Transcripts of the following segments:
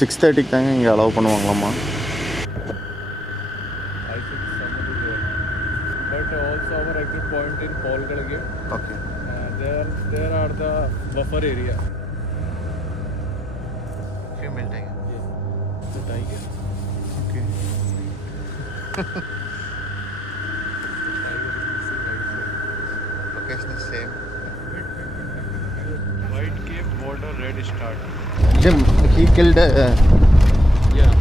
6:30 தாங்க இங்கே allow பண்ணுவாங்களாம்மா. I think someone is there. But also our exit point in Polgal gate. Okay. There are the buffer area. Female tiger. Yes. The tiger. Okay. Location is same. White Cape border red start. Jim, he killed Yeah.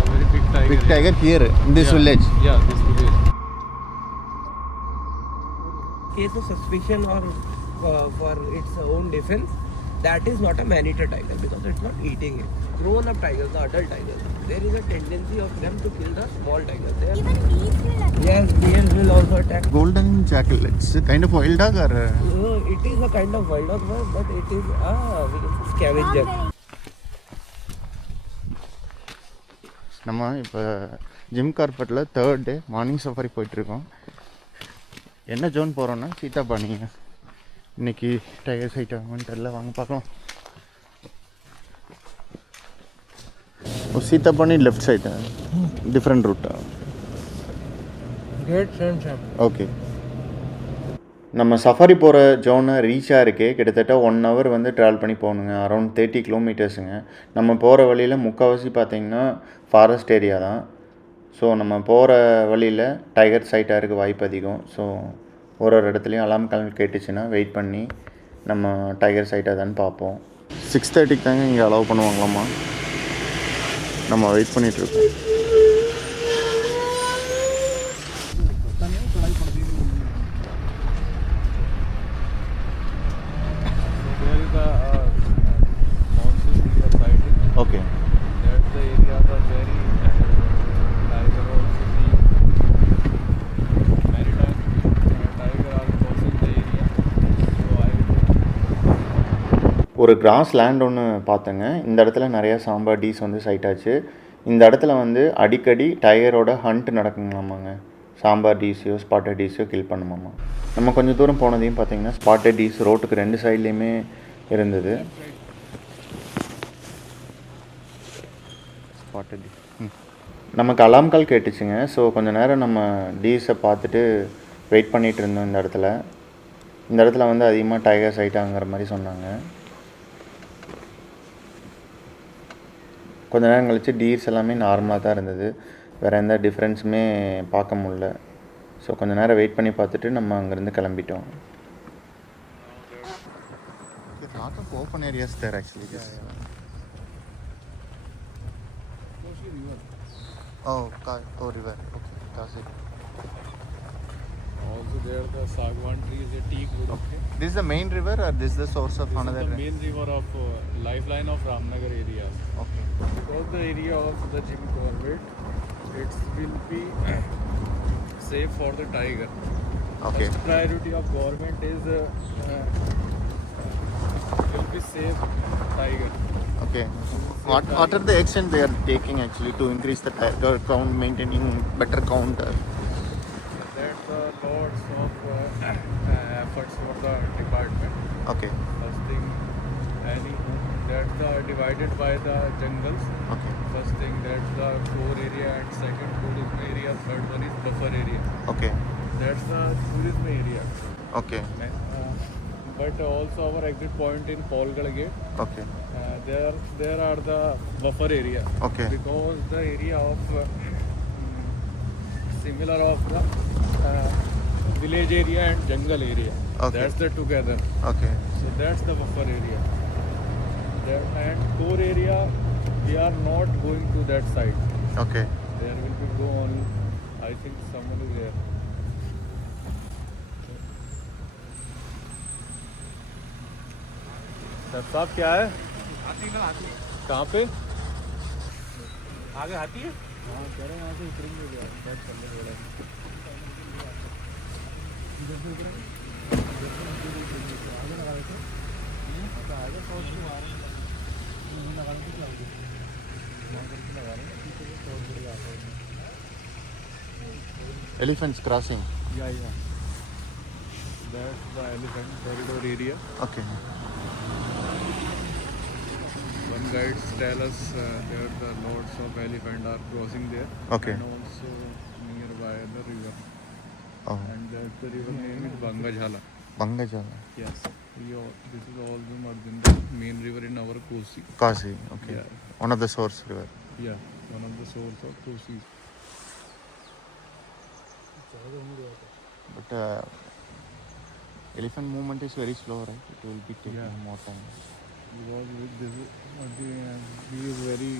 A very big tiger. big tiger here in this village. Yeah, this village. Case of suspicion or for its own defense, that is not a man-eater tiger because it's not eating it. Grown-up tigers, the adult tigers, there is a tendency of them to kill the small tigers. Even bees will attack. Yes, bears will also attack. Golden jackal. It's a kind of wild dog or? It is a kind of wild dog, but it is a scavenger. நம்ம இப்போ Jim கார்பெட்டில் 3rd day morning safari போயிட்டுருக்கோம். என்ன zone போகிறோன்னா சீத்தாபாணி. இன்றைக்கி tiger side ஆகும்னு தெரில, வாங்க பார்க்கலாம். ஓ, சீத்தாபாணி லெஃப்ட் சைடு டிஃப்ரெண்ட் ரூட்டா? ஓகே. நம்ம சஃபாரி போகிற ஜோனை ரீச் ஆகிருக்கே கிட்டத்தட்ட 1 hour வந்து ட்ராவல் பண்ணி போகணுங்க. Around 30 kilometers. நம்ம போகிற வழியில் முக்கால்வாசி பார்த்திங்கன்னா ஃபாரஸ்ட் ஏரியா தான். ஸோ நம்ம போகிற வழியில் டைகர் சைட்டாக இருக்க வாய்ப்பு அதிகம். ஸோ ஒரு இடத்துலையும் அலாம் கால் கேட்டுச்சுன்னா வெயிட் பண்ணி நம்ம டைகர் சைட்டாக தான் பார்ப்போம். 6:30 தாங்க இங்கே அலோவ் பண்ணுவாங்களாம்மா. நம்ம வெயிட் பண்ணிகிட்ருக்கோம். Okay. That's the area the very tiger also see. Many times tiger are crossing the area. So ஒரு கிராஸ் லேண்ட் ஒன்று பார்த்தேங்க. இந்த இடத்துல நிறையா சாம்பார் டீஸ் வந்து சைட் ஆச்சு. இந்த இடத்துல வந்து அடிக்கடி டைகரோட ஹண்ட் நடக்குங்களாமாங்க. சாம்பார் டீஸையோ ஸ்பாட்டட் டீஸையோ கில் பண்ணுமாம்மா. நம்ம கொஞ்சம் தூரம் போனதையும் பார்த்தீங்கன்னா ஸ்பாட்டட் டீஸ் ரோட்டுக்கு 2 சைட்லேயுமே இருந்தது. நமக்கு அலாம் கால் கேட்டுச்சுங்க. ஸோ கொஞ்சம் நேரம் நம்ம டீஸை பார்த்துட்டு வெயிட் பண்ணிகிட்டு இருந்தோம். இந்த இடத்துல வந்து அதிகமாக டைகர் சைட்டாங்கிற மாதிரி சொன்னாங்க. கொஞ்ச நேரம் கழிச்சு டீர்ஸ் எல்லாமே நார்மலாக தான் இருந்தது. வேறு எந்த டிஃப்ரென்ஸுமே பார்க்க முடில. ஸோ கொஞ்சம் நேரம் வெயிட் பண்ணி பார்த்துட்டு நம்ம அங்கேருந்து கிளம்பிட்டோம். Open areas there actually. Oh, river. Okay, Kasi. also there the sagwan tree is a teak wood. Okay. This is the main river or this is the source of another? This is the main river of lifeline of Ramnagar area. Okay. Because the area of the Jim Corbett, it will be safe for the tiger. Okay. First priority of government is will be safe tiger. Okay. What are the actions they are taking actually to increase the tiger count, maintaining better count? That's lots of efforts for the department. Okay. First thing, that's divided by the jungles. Okay. First thing, that's the core area, and second tourism area. Third one is buffer area. Okay. That's the tourism area. Okay. But also our exit point in Polgal gate. Okay. There are the buffer area. Okay. Because the area of similar of the village area and jungle area. Okay. That's the together. Okay. So that's the buffer area. And core area, we are not going to that side. Okay. There will be go on. I think someone is there. साहब क्या है? हाथी ना हाथी. कहाँ पे? आगे हाथी है? हाँ, कह रहे हैं यहाँ से उतरेंगे क्या? बहुत चलने बोला है. इधर से उतरेंगे? आगे लगा देते हैं? आगे सौ से आ रहे हैं. लगा देते क्या होगा? लगा रहे हैं. पीछे से बहुत बड़ी आता है. Elephants crossing. Yeah. That's the elephant corridor area. Okay. One guides tell us there the lots of elephant are crossing there. Okay. And also nearby the river. Oh, And the river name is Bangajhala. Bangajala. Yes. This is also merged in the main river in our Kosi. Kasi, okay. Yeah. One of the source river. Yeah. One of the source of Kosi. But elephant movement is very slow, right? It will be taking Yeah. more time. Because he is very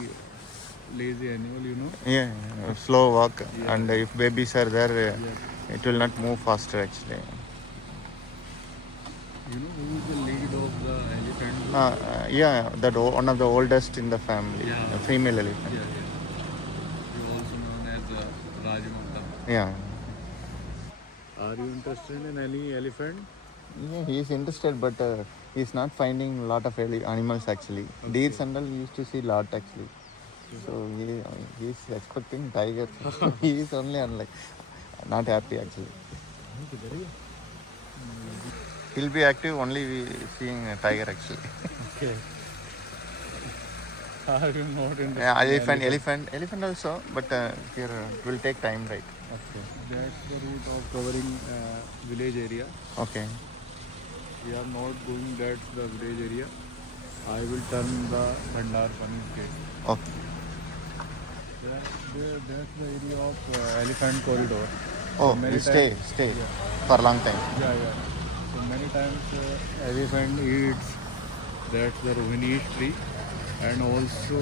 lazy animal, you know. Yeah, slow walk. Yeah. And if babies are there, Yeah. it will not move faster actually. You know who is the lead of the elephant? Yeah, one of the oldest in the family, Yeah. a female elephant. Yeah, yeah. He also known as Rajmata. Yeah. Are you interested in any elephant? Yeah, he is interested, but he is not finding a lot of animals actually. Okay. Deers and all we used to see lot actually. So he is expecting tigers. He is only not happy actually. He'll be active only seeing a tiger actually. Okay. Are you not interested? Yeah, elephant also, but here it will take time, right? Okay. That's the route of covering village area. Okay. We are not going that the village area. I will turn the Bhandar Pani's gate. Okay. That's the area of elephant corridor. Oh, many you stay Yeah. for a long time. Yeah, yeah. So many times elephant eats that's the Rohini tree and also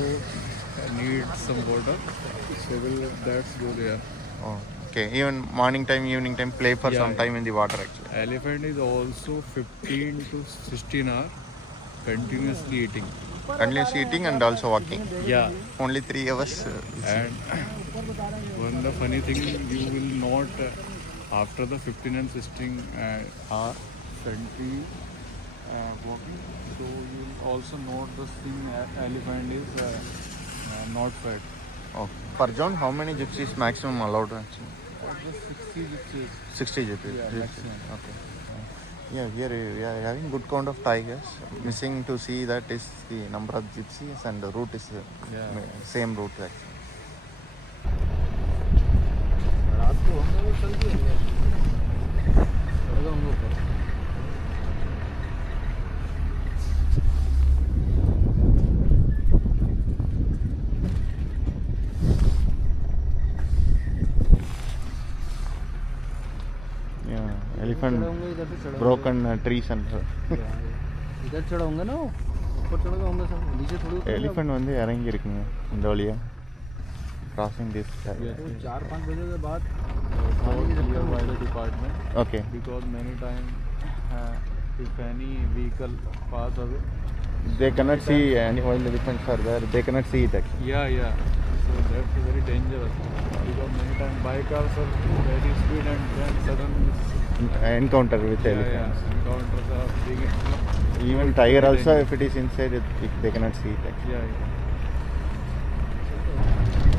needs some water. So that's go there. Oh, okay. Even morning time, evening time, play for Yeah, some yeah. time in the water actually. Elephant is also 15 to 16 hours continuously eating. Continuously eating and also walking. Yeah. Only 3 hours. And one the funny thing, you will not after the 15 and 16 hour continue walking. So you will also note the thing elephant is not fat. Okay. Per zone, how many gypsies maximum allowed actually? Just 60 gypsies. 60 gypsies. Yeah, maximum. Okay. Yeah, here we are having good count of tigers. Missing to see that is the number of gypsies and the route is Yeah. same route actually. रात को हम लोग चल के चढ़ेगा हम लोग पर Yeah, elephant चढ़ाऊंगा इधर से चढ़ाऊंगा broken trees and इधर चढ़ाऊंगा ना वो ऊपर चढ़ेगा हम लोग सब नीचे थोड़ी उतरेंगे। elephant வந்து இறங்கி இருக்குங்க இந்த வழியா crossing this तो 4-5 बजे के बाद All clear by the department okay because many times if any vehicle pass away. they cannot see any wild elephants are there, they cannot see it actually. Yeah, yeah. So that's very dangerous because many times bikers are very speed and then sudden Encounter with elephants. encounters are big. Even tiger also if it is inside they cannot see it actually. Yeah, yeah.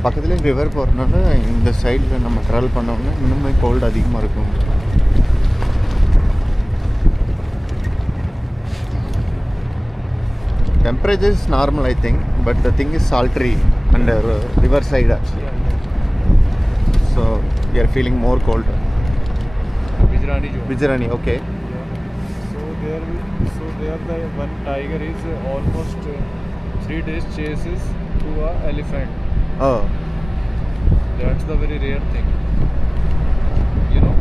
பக்கத்துலேயே river போகிறதுனால இந்த சைடில் நம்ம travel பண்ணோம்னா இன்னுமே gold அதிகமாக இருக்கும். Temperature is normal I think, but the thing is sultry and river side actually. Yeah, yeah. So we are feeling more cold. Bijrani jo. Bijrani, okay. Yeah. So there the one tiger is almost 3 days chases to a elephant. Oh, That's the very rare thing. You know?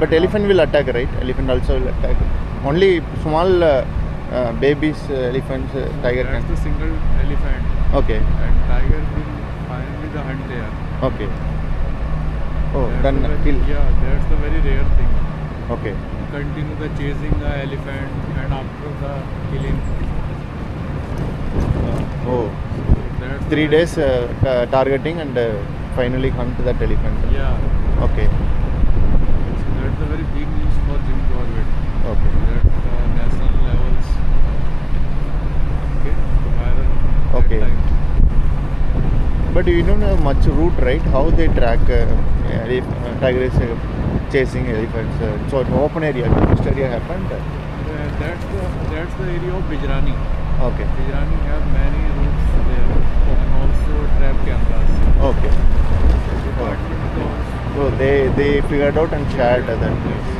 but elephant will attack, right? Elephant also will attack. Only small babies, elephants, tiger That's can. the single elephant. Okay, And tiger will finally the hunt there. okay. Oh, That's then the very, kill. Yeah, that's the very rare thing. Okay. Continue the chasing the elephant and after the killing. Oh, That's 3 days targeting and finally hunt that elephant. Yeah. Okay. So that's the very big news for Jim Corbett. Okay. That national levels. Okay. Viral. that Okay. time. But you don't have much route, right? How they track if tiger is chasing elephants? So it's open area. Which area happened? That's the area of Bijrani. Okay. Bijrani have many routes they figured out and shared that place.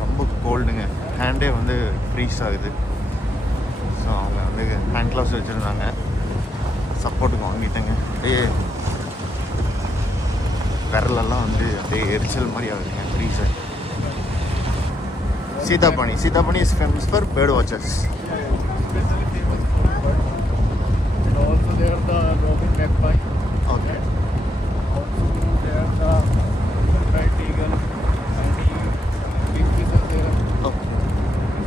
ரொம்ப கோல்டுங்க, ஹேண்டே வந்து freeze ஆகுது. So அவங்க வந்து hand gloves வச்சுருந்தாங்க, சப்போர்ட்டுக்கு வாங்கிட்டேங்க. அப்படியே விரலெல்லாம் வந்து அப்படியே எரிச்சல் மாதிரி ஆகுதுங்க, ஃப்ரீஸ் ஆகி. Sitapani is famous for bird watchers. Especially famous for bird watching. And also there are the robin magpie. Okay. Also there are the white eagle and kingfisher there. Okay.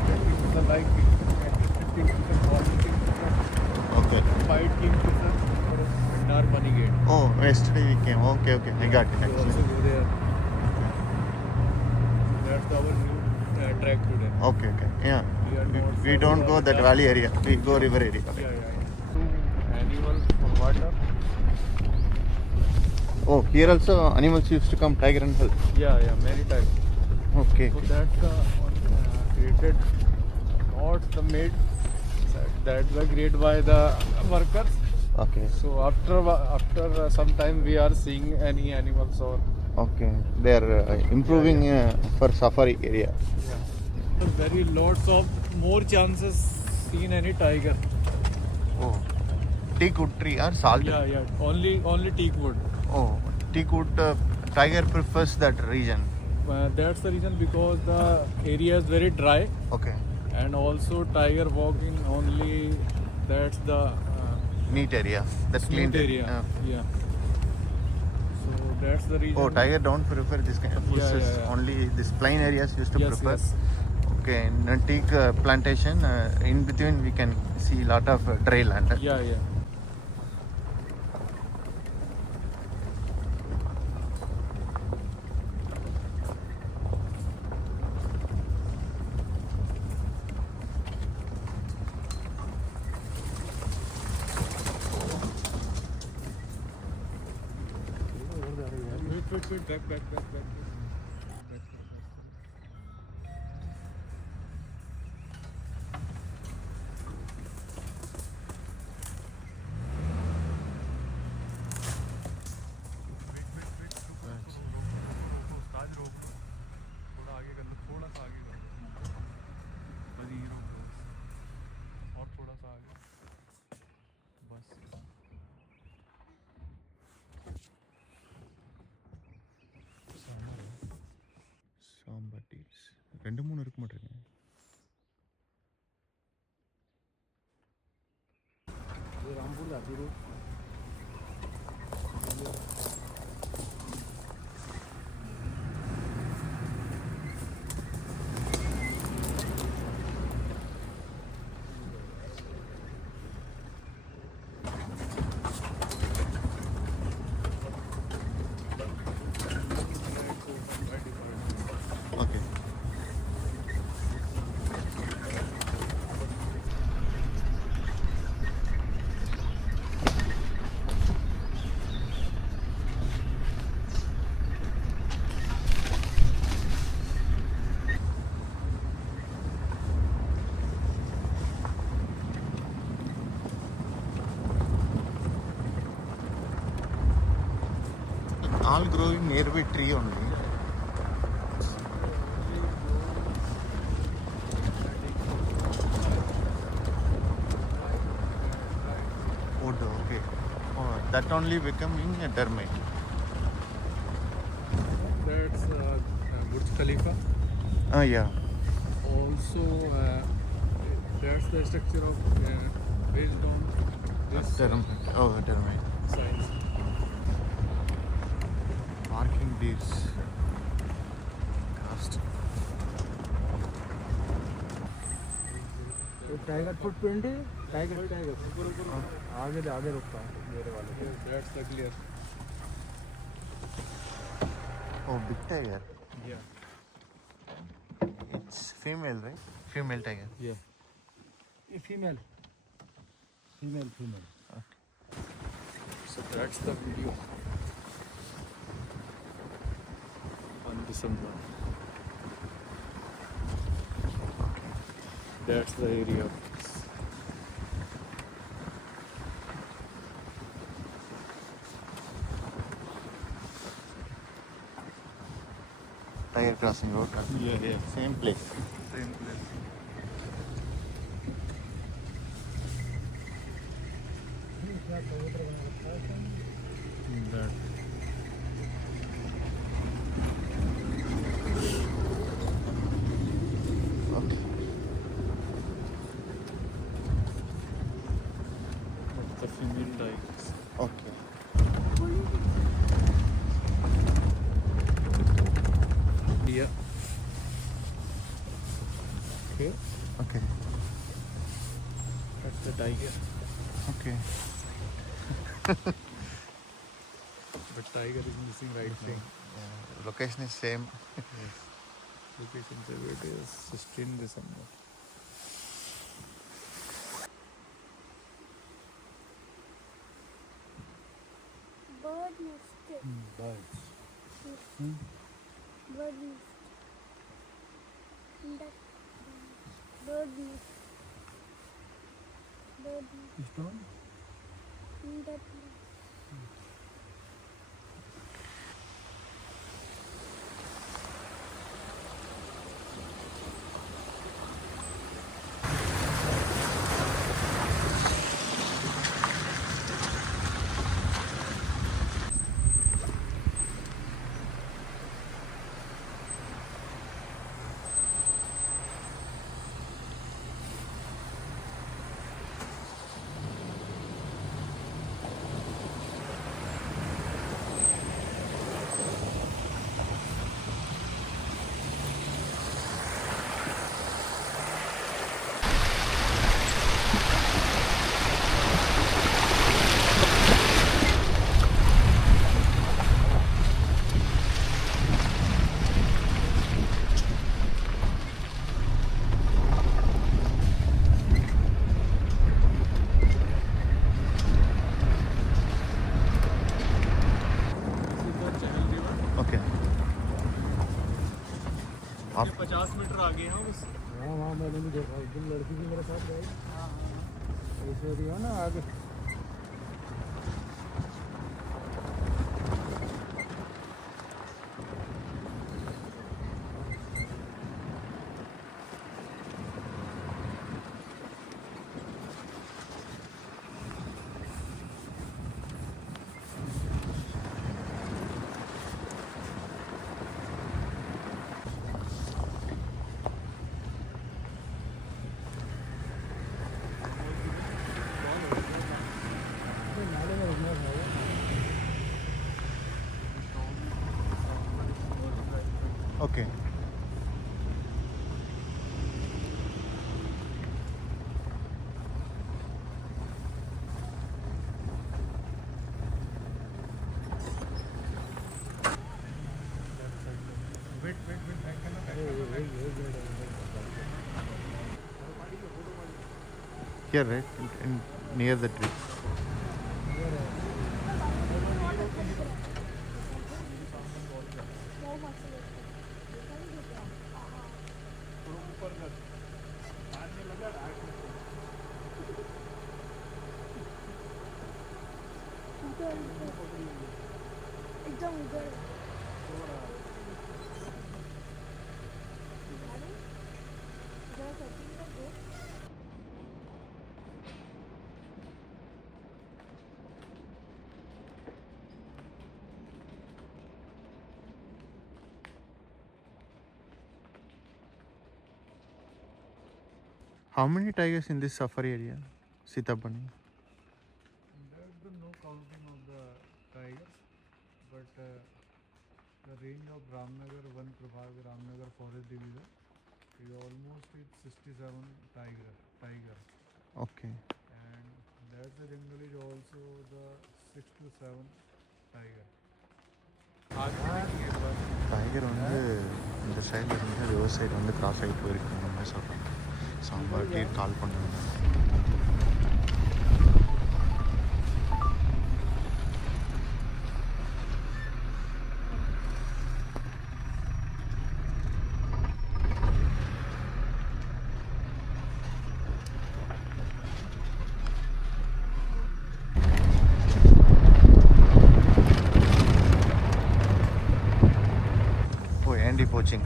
Kingfisher like kingfisher, falling kingfisher, Okay. white kingfisher, dark money gate. Oh, yesterday we came. Okay. I got it We actually. also go there. That's our new track today. Okay. Yeah. We don't go that Yeah. valley area. We go river area. Yeah. Two animals for water. Oh, here also animals used to come, tiger and elk. Yeah, many times. Okay. So that's the one created, not the made. That was created by the workers. Okay. So after some time we are seeing any animals or Okay. They are improving for safari area. very lots of more chances seen any tiger. Oh. Teakwood tree or salt? Yeah. Only teak wood. Oh, teakwood. Tiger prefers that region. That's the reason because the area is very dry Okay. and also tiger walking only. That's the Neat area. That's clean smooth area. Yeah. So that's the reason. Oh, tiger don't prefer this kind of bushes. Yeah. Only this plain areas used to prefer. Yes. Okay, in a teak plantation, in between we can see lot of dry land. Yeah. Wait, back. थोड़ा आगे कर लो, थोड़ा सा आगे कर लो, बस यहीं रोक दो, और थोड़ा सा आगे, बस. சாம்பார் டீஸ் 2-3 இருக்க மாட்டேங்க. रामपुर जाती road. Okay. All growing nearby tree only. Wood, okay. Oh, that only becoming a termite. That's Burj Khalifa. Yeah. Also, that's the structure of based on this Termite. Oh, termite. science. Parking deers. Cost. Tiger footprint है. Tiger आगे रुकता है मेरे वाले. That's the clear. Oh, big tiger. Yeah. It's female, right? Female tiger. Yeah. Female. So that's the video on December. That's the area. tiger crossing road. Yeah. Same place. Same place. That. Okay. That's the female tigers. Okay. Yeah. Okay. Okay. That's the tiger. Okay. But tiger is missing right now. Location is same. Yes. Location said it is 16 December. Bird nest. Birds. Bird nest. That bird nest. Bird nest. Stone? That Okay. आप 50 metre आगे हैं बस. हाँ हाँ मैंने भी देखा एक दिन लड़की भी मेरे साथ गई ऐसे दिया ना आगे नाले में रुकना था Okay. Wait. Here, right? Near the tree. एकदम उधर जरा सेटिंग कर दो How many tigers in this safari area? Sitapani. There's no counting of the tigers, but the range of Ramnagar, Van Prabhag, Ramnagar Forest Division is almost 67 tiger, Okay. and that's the jungle is also the 6 to 7 tiger. Tiger வந்து இந்த சைடில் இருந்து river side வந்து cross ஆகிட்டு போயிருக்கு அந்த மாதிரி சொல்கிறாங்க ஸோ அவங்க கால் பண்ணுவாங்க ஓ ஏண்டி poaching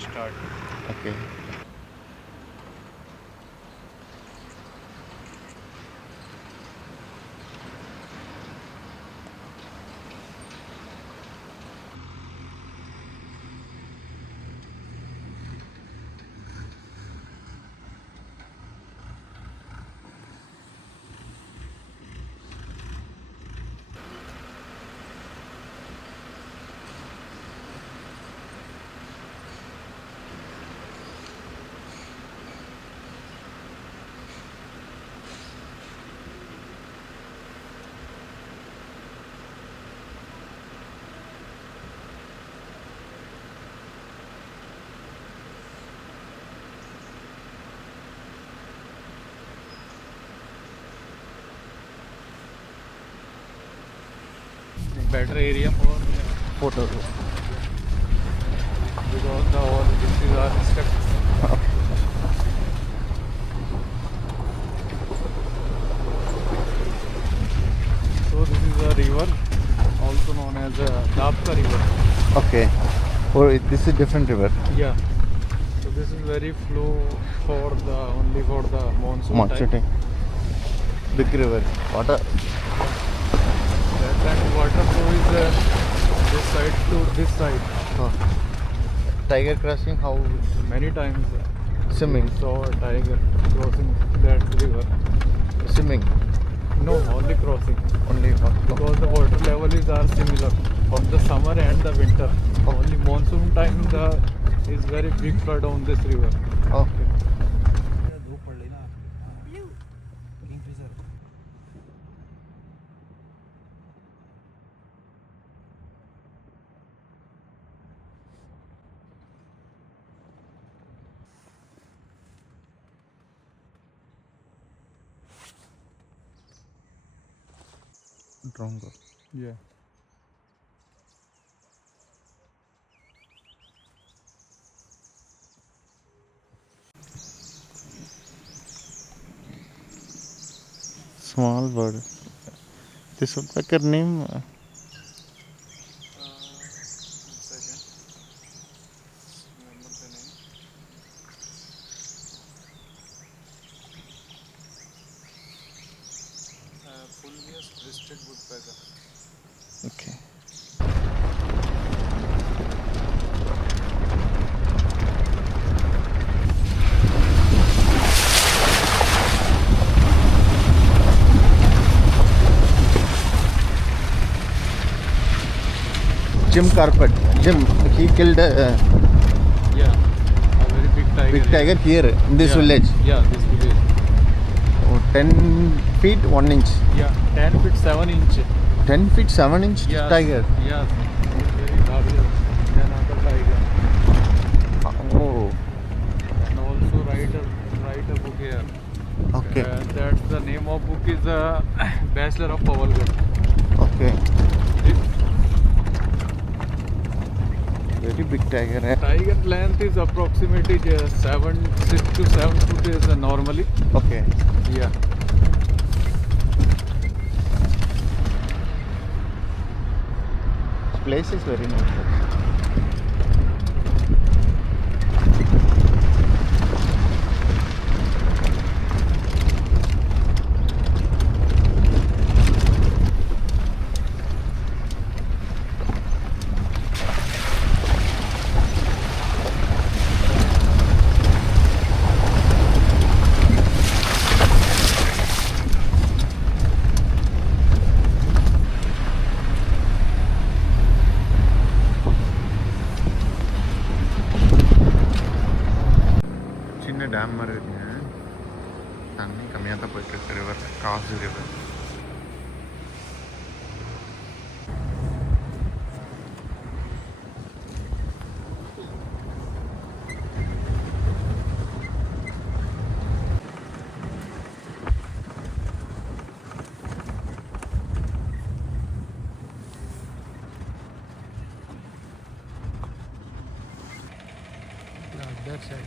start. Okay. Better area for Photo. because the all this is our steps. So this is a river, also known as Dapka river. Okay. Or this is different river. Yeah. So this is very flow for the only for the monsoon Monsoon time. time. Big river. Water. That time water flow is this side to this side. Oh. Tiger crossing. How? Many times Swimming. we saw a tiger crossing that river. Swimming. No, only crossing. Only. Because the water level is are similar of the summer and the winter. Only monsoon time the is very big flood on this river. Okay. धूप पड़ रही ना Kingfisher Drongo. Yeah. Small bird. This woodpecker name. Second. Remember the name. Fulvius breasted woodpecker. Okay. Jim Carpet. Jim, he killed a Yeah. A very big tiger. big tiger here in this Yeah. village. Yeah, this village. Oh, 10 feet 1 inch. Yeah, 10 feet 7 inch. 10 feet 7 inch Yes. tiger. Yes. It's very larger than other tiger. Oh, And also write a book here. okay. That's the name of book is Bachelor of Pawalgarh. Okay. Very big tiger. Eh? Tiger length is approximately 6 to 7 foot is normally. Okay. Yeah. This place is very nice. சின்ன dam மாதிரி இருக்குங்க தண்ணி கம்மியாக தான் போயிட்டுருக்கு river காசு river That side.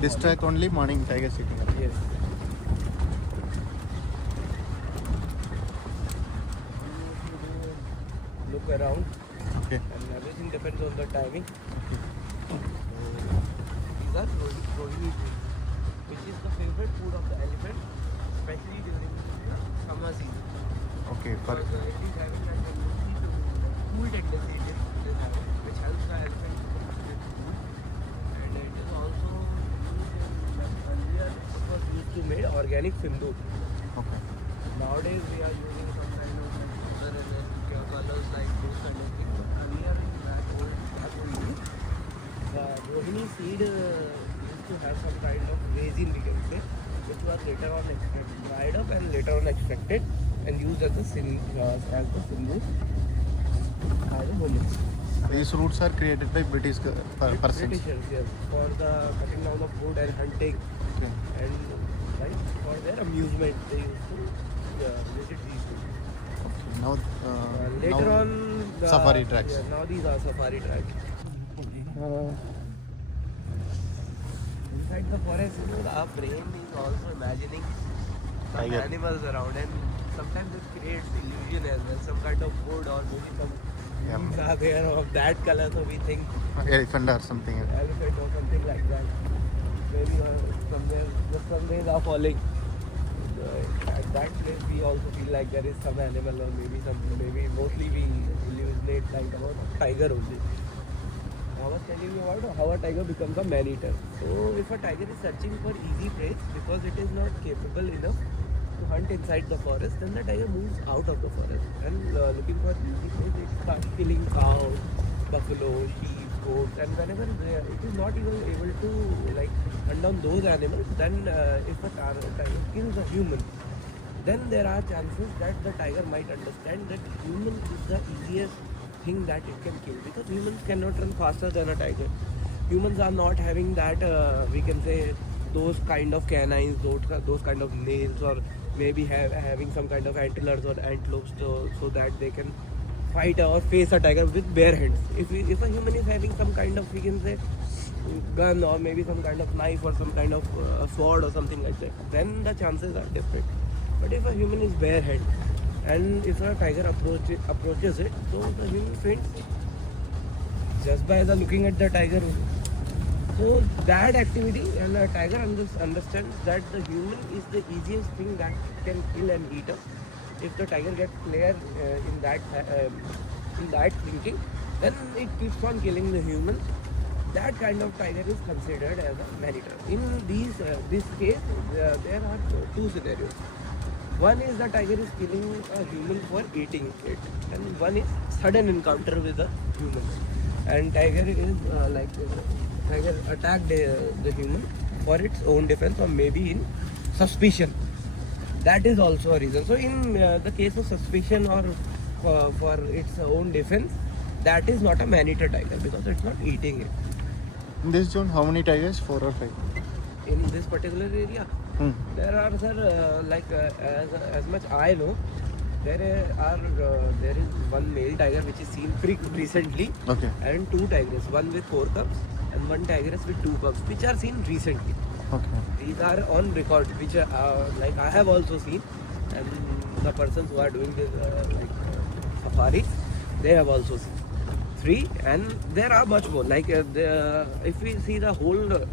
This track only morning tiger sitting. Yes. Look around, Okay. and everything depends on the timing. So, these are rohini trees, which is the favorite food of the elephant, especially during the summer season. Okay. Because it is having a tendency to cool tendency it is having, which helps the elephant to get cool. And it is also used in earlier it was used to make organic sindoor. Okay. Nowadays we are using some kind of like color and then colors like those kind of things. But earlier in that old days, the rohini seed used to have some kind of resin, we can say, which was later on extracted, dried up and later on extracted and used as the sindoor by the women. These routes are created by British persons. Britishers, yes, for the cutting down of wood and hunting Okay. and like for their amusement they used to visit these things. Now, Later now on, the, safari tracks. Yeah, now these are safari tracks. Inside the forest, our brain is also imagining some Tiger. animals around, and sometimes it creates illusion as well. Some kind of wood or maybe some Yeah. leaves are there of that color, so we think Elephant or something. elephant or something like that. Maybe somewhere the sun rays are falling. At that place, we also feel like there is some animal or maybe something. Maybe mostly we hallucinate like about a tiger only. I was telling you about how a tiger becomes a man-eater. So if a tiger is searching for easy prey because it is not capable enough to hunt inside the forest, then the tiger moves out of the forest and looking for easy prey, it starts killing cows, buffalo, sheep, goats, and whenever it is not even able to like hunt down those animals, then if a tiger kills a human, then there are chances that the tiger might understand that human is the easiest thing that it can kill, because humans cannot run faster than a tiger. Humans are not having that we can say those kind of canines, those kind of nails, or maybe having some kind of antlers or antelopes so that they can fight or face a tiger with bare hands. If a human is having some kind of, we can say, gun or maybe some kind of knife or some kind of sword or something like that, then the chances are different. But if a human is bare hand and if a tiger approaches it, so the human faints just by the looking at the tiger. So that activity, and a tiger understands that the human is the easiest thing that can kill and eat us. If the tiger gets clear in that thinking, then it keeps on killing the human. That kind of tiger is considered as a man-eater. In this case, there are two scenarios. One is the tiger is killing a human for eating it, and one is sudden encounter with a human. And tiger is tiger attacked the human for its own defense or maybe in suspicion. That is also a reason. So in the case of suspicion or for its own defense, that is not a man-eater tiger because it's not eating it. In this zone, how many tigers? 4 or 5? In this particular area, there are as much I know, there is one male tiger which is seen recently, Okay. and two tigers, one with 4 cubs and one tigress with 2 cubs, which are seen recently. Okay. These are on record, which I have also seen, and the persons who are doing this safari, they have also seen 3, and there are much more. If we see the whole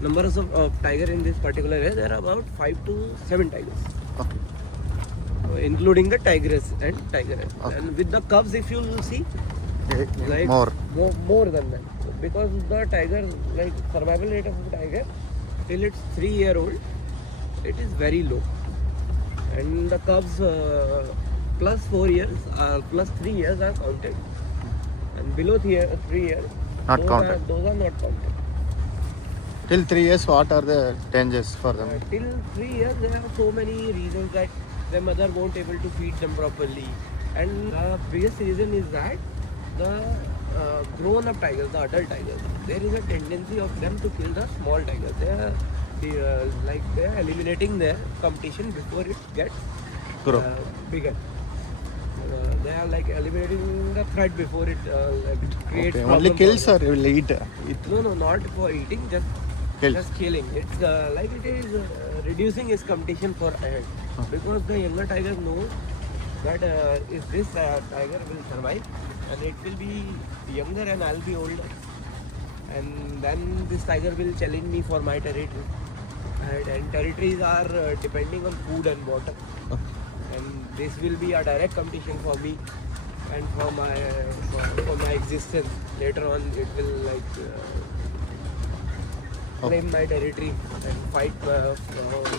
numbers of tiger in this particular area, there are about 5 to 7 tigers, Okay. including the tigress and tigeress. Okay. And with the cubs, if you will see, like More. more than that, because the tiger, like survival rate of the tiger till it's 3-year-old, it is very low, and the cubs plus 4 years plus 3 years are counted, and below 3 years Not counted. those are not counted. Till 3 years, what are the dangers for them? Till 3 years, there are so many reasons that their mother won't able to feed them properly. And the biggest reason is that the grown-up tigers, the adult tigers, there is a tendency of them to kill the small tigers. They are eliminating their competition before it gets Grow. bigger. They are like eliminating the threat before it creates Okay. problem Only for kills them. or will eat? No, not for eating, Kills. just killing. It's like it is reducing its competition for ahead. Because the younger tigers know that if this tiger will survive and it will be younger and I'll be older, and then this tiger will challenge me for my territory. And territories are depending on food and water. And this will be a direct competition for me and for my existence. Later on, it will like claim my territory and fight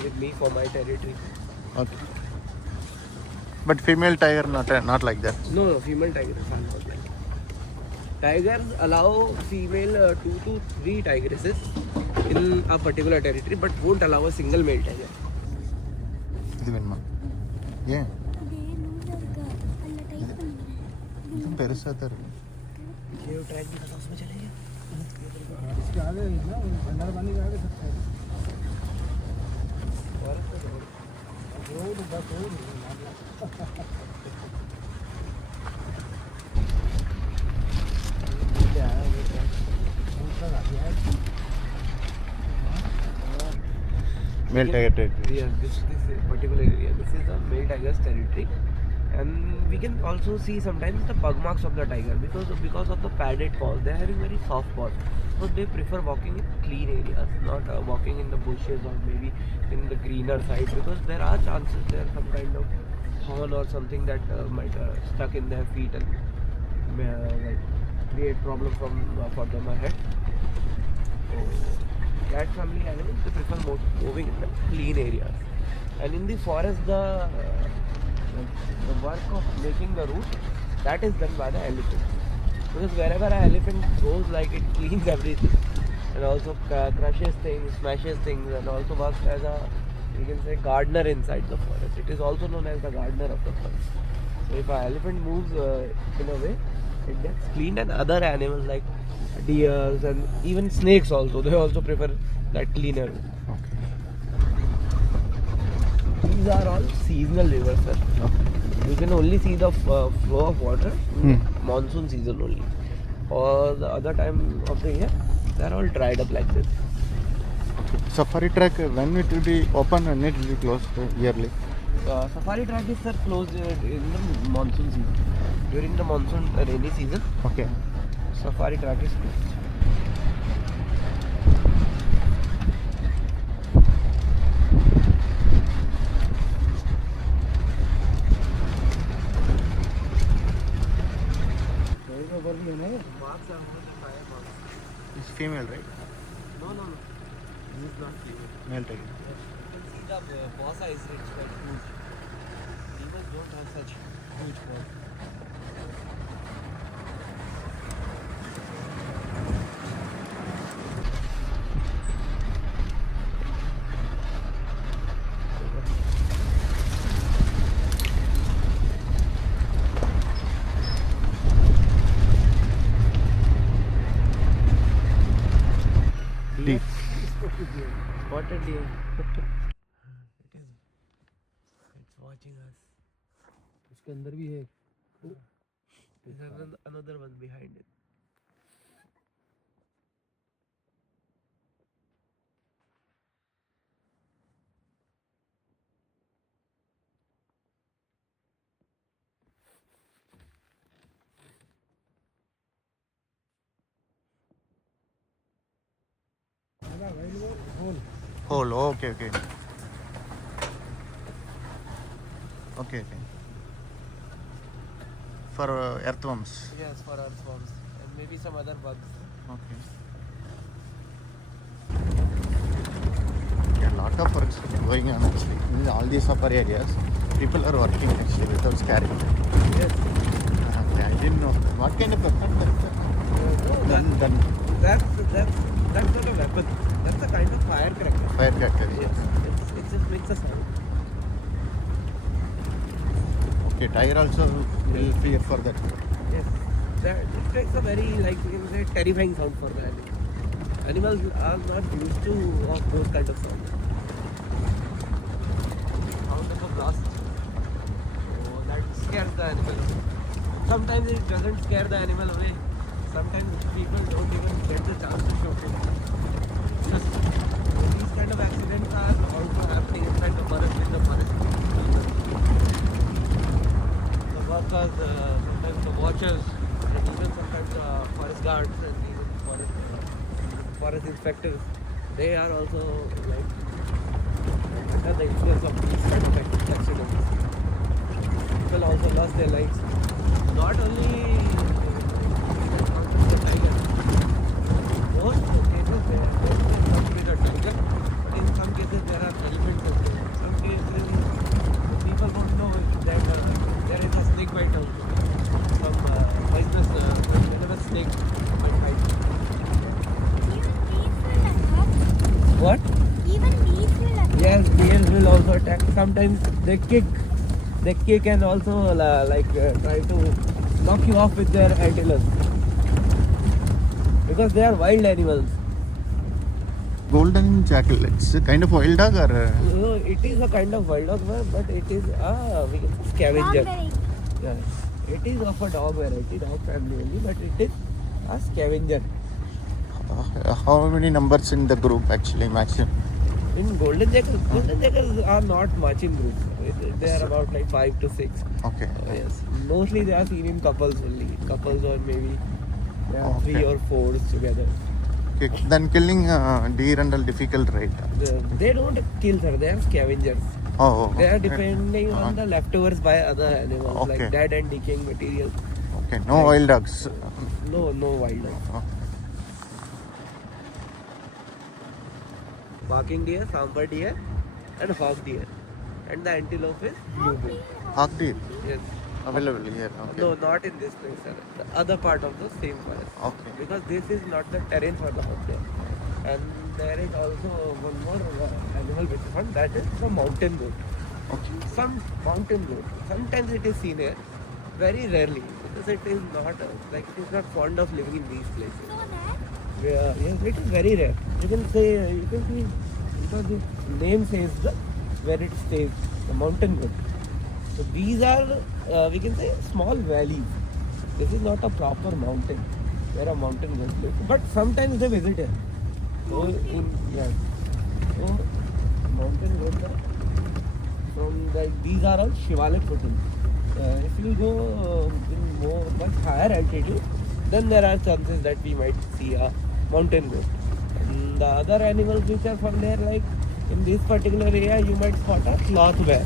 with me for my territory. Okay. But female tiger not like that. No, female tigers are not like that. Tigers allow female 2 to 3 tigresses in a particular territory, but won't allow a single male tiger. இது வேணுமா ஏன் இது லூஸாக இருக்கா அதில் type பண்ணுறேன் இது பெருசாக தான் இருக்கு ये ट्रैक भी खतरा उसमें चलेगा. इसके आगे ना भंडार पानी के आगे सकता है रोड बस रोड மேல் tiger territory. Yeah, this particular area. This is the male tiger's territory, and we can also see sometimes the pug marks of the tiger because of the padded paws. They are having very soft paws, so they prefer walking in clean areas, not walking in the bushes or maybe in the greener side, because there are chances there some kind of horn or something that might stuck in their feet and like create problem for them ahead. So, cat family animals, they prefer moving in the clean areas, and in the forest the work of making the route, that is done by the elephant, because wherever an elephant goes, like it cleans everything and also crushes things, smashes things, and also works as a, you can say, gardener inside the forest. It is also known as the gardener of the forest. So if an elephant moves in a way, it gets cleaned, and other animals like deers and even snakes also, they also prefer that cleaner. These are all seasonal rivers, sir. You can only see the flow of water in monsoon season only. Or the other time of the year, they are all dried up like this. Safari track, when it will be open and it will be closed yearly? Safari track is, sir, closed in the monsoon season. During the monsoon rainy season, Okay. safari track is closed. It's female, right? No. This is not female. Male tiger. You can see the paw size, it's quite huge. Females don't have such huge paws. Deep. Spotted deer. It's watching us. उसके अंदर भी है There's another one behind it. Hole. Okay. Okay. For earthworms. Yes, for earthworms and maybe some other bugs. Okay. Yeah, a lot of work going on actually. In all these safari areas, people are working actually without scaring. Yes. I didn't know. What kind of weapon? Done. That's not a weapon. That's a kind of firecracker. Firecracker. Yes. It just makes a sound. Okay, tiger also will fear for that. Yes, that it makes a very like you can say terrifying sound for the animal. Animals are not used to of those kind of sounds. Sound of a blast. So that scares the animal away. Sometimes it doesn't scare the animal away. Sometimes people don't even get the chance to shoot it. Just these kind of accidents are also happening inside the forest in the forest. The workers, sometimes the watchers, and even sometimes the forest guards and even forest inspectors, they are also like under the influence of these kind of accidents. People also lost their lives. Not only the tiger. Most cases there comes with a tiger, but in some cases there are elephants as well. In some cases people don't know that there is a snake bite also. Some poisonous venomous snake might bite. What? Even bees will attack. Yes, bears will also attack. Sometimes they kick and also try to knock you off with their antlers because they are wild animals. Golden jackal, it's a kind of wild dog or So it is a kind of wild dog, but it is a scavenger. Dog variety. Yeah, it is of a dog variety, dog family only, but it is a scavenger. how many numbers in the group actually maximum? In golden jackals are not much in groups. They are about like 5 to 6. Okay. Yes, mostly they are seen in couples only. Couples or maybe there are Okay. 3 or 4 together. Okay. Then killing deer and all difficult, right? They don't kill her. They are scavengers. Oh. They are okay. depending on the leftovers by other animals Okay. like dead and decaying material. Okay. No wild dogs. No wild dogs. Oh. Barking deer, sambar deer, and hog deer. And the antelope is blue bull. Hawk deer Yes. available here. Okay. No, not in this place, sir. The other part of the same forest. Okay. Because this is not the terrain for the hog deer. And there is also one more animal which is found, that is the mountain goat. Okay. Some mountain goat. Sometimes it is seen here, very rarely, because it is not it is not fond of living in these places. So that Yeah, yes, it is very rare. You can see because the name says where it stays, the mountain goat. So these are we can say small valleys. This is not a proper mountain where a mountain goat lives, but sometimes they visit here. So mountain goats are these are all Shivalik foothills. If you go in much higher altitude, then there are chances that we might see a mountain goat. And the other animals which are from there, like in this particular area, you might spot a sloth bear.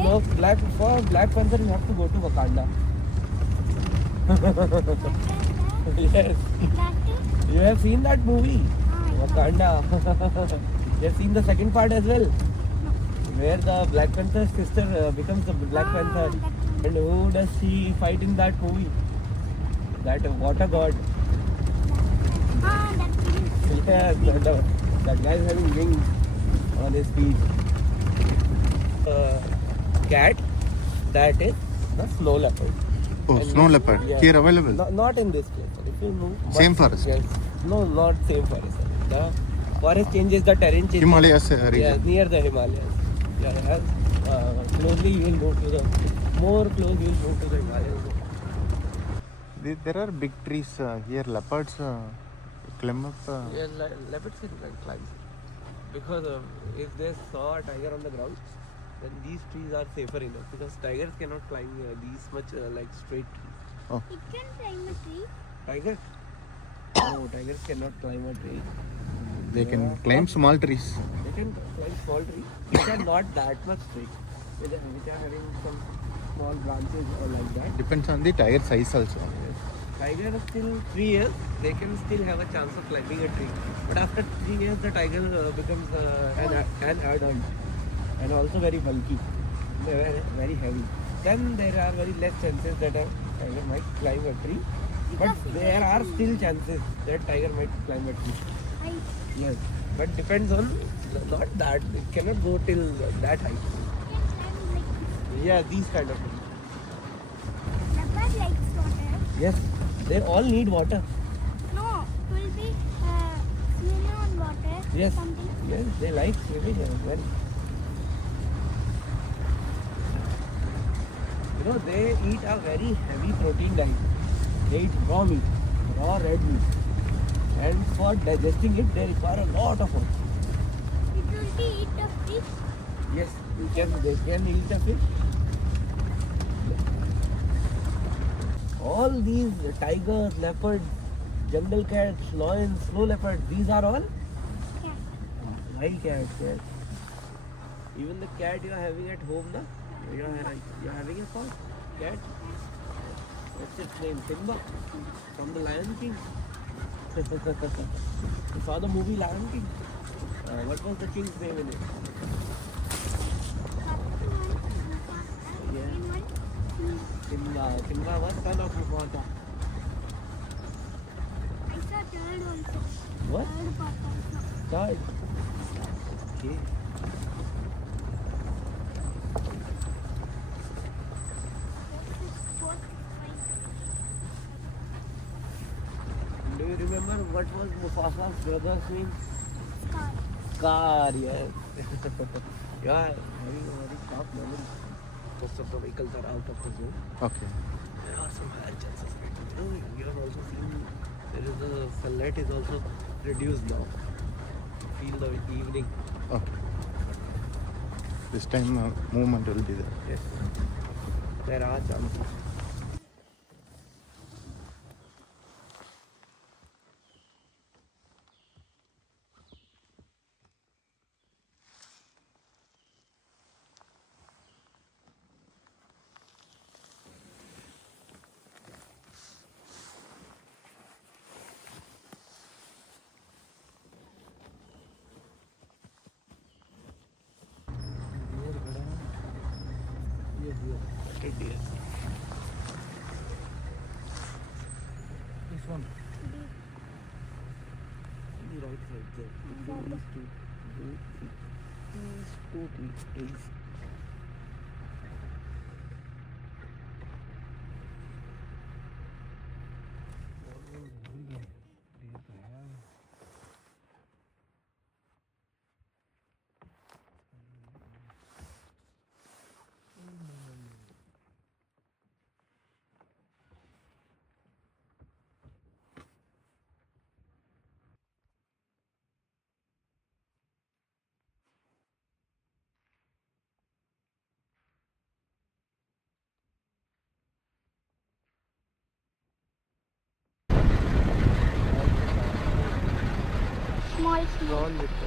if Black Panther is there, No, for Black Panther, you have to go to Wakanda. Yes, that you have seen that movie, Ah, Wakanda. You have seen the second part as well, where the Black Panther's sister becomes the Black Panther. And who does she fight in that movie? That water god. that green. Yes, that guy is having wings on his feet. Cat, that is the snow leopard. Oh, And snow this- leopard. yeah. Here available. Not in this place. If you move, Same forest? Yes. No, not same forest. The forest changes, the terrain changes. Himalayas Yeah, region. near the Himalayas. Yeah, as closely you will move to the more close you will move to the Himalayas. There are big trees here. Leopards climb up. Yeah, leopards can climb because if they saw a tiger on the ground, then these trees are safer enough because tigers cannot climb these much straight trees. It can climb a tree. Tiger? No, tigers cannot climb a tree. They can climb small trees. They can climb small trees which are not that much straight, which are having some small branches or like that. Depends on the tiger size also. Tiger till 3 years, they can still have a chance of climbing a tree. But after 3 years, the tiger becomes an adult and also very bulky, very heavy. Then there are very less chances that a tiger might climb a tree. But there are still chances that tiger might climb a tree. I Yes, but depends on not that. It cannot go till that height. can climb like Yeah, these kind of things. Leopard likes water. Yes, they all need water. No, it will be swimming on water. Yes. Something. Yes, they like swimming as well. You know, they eat a very heavy protein diet. They eat raw meat, raw red meat. And for digesting it, they require a lot of water. It will be eat the fish. Yes, they can eat a fish. All these tigers, leopards, jungle cats, lions, snow leopards, these are all Yeah. wild cats. Yes. Even the cat you are having at home, na? You are having a cat. What's its name? Simba from the Lion King. You saw the movie Lion King. What was the king's name in it? Simba was son of Mufasa. I saw third also. What? Third part also. Third. Okay. Fourth, fifth. Do you remember what was Mufasa's brother's name? Scar. Scar, yes. You are having a very sharp memory. Most of the vehicles are out of the zone. Okay. There are some higher chances. You have also seen there is the sunlight is also reduced now. Feel the evening. Okay. This time movement will be there. Yes. There are chances. Yes. This one. The right side there. These two trees. Small. Small little.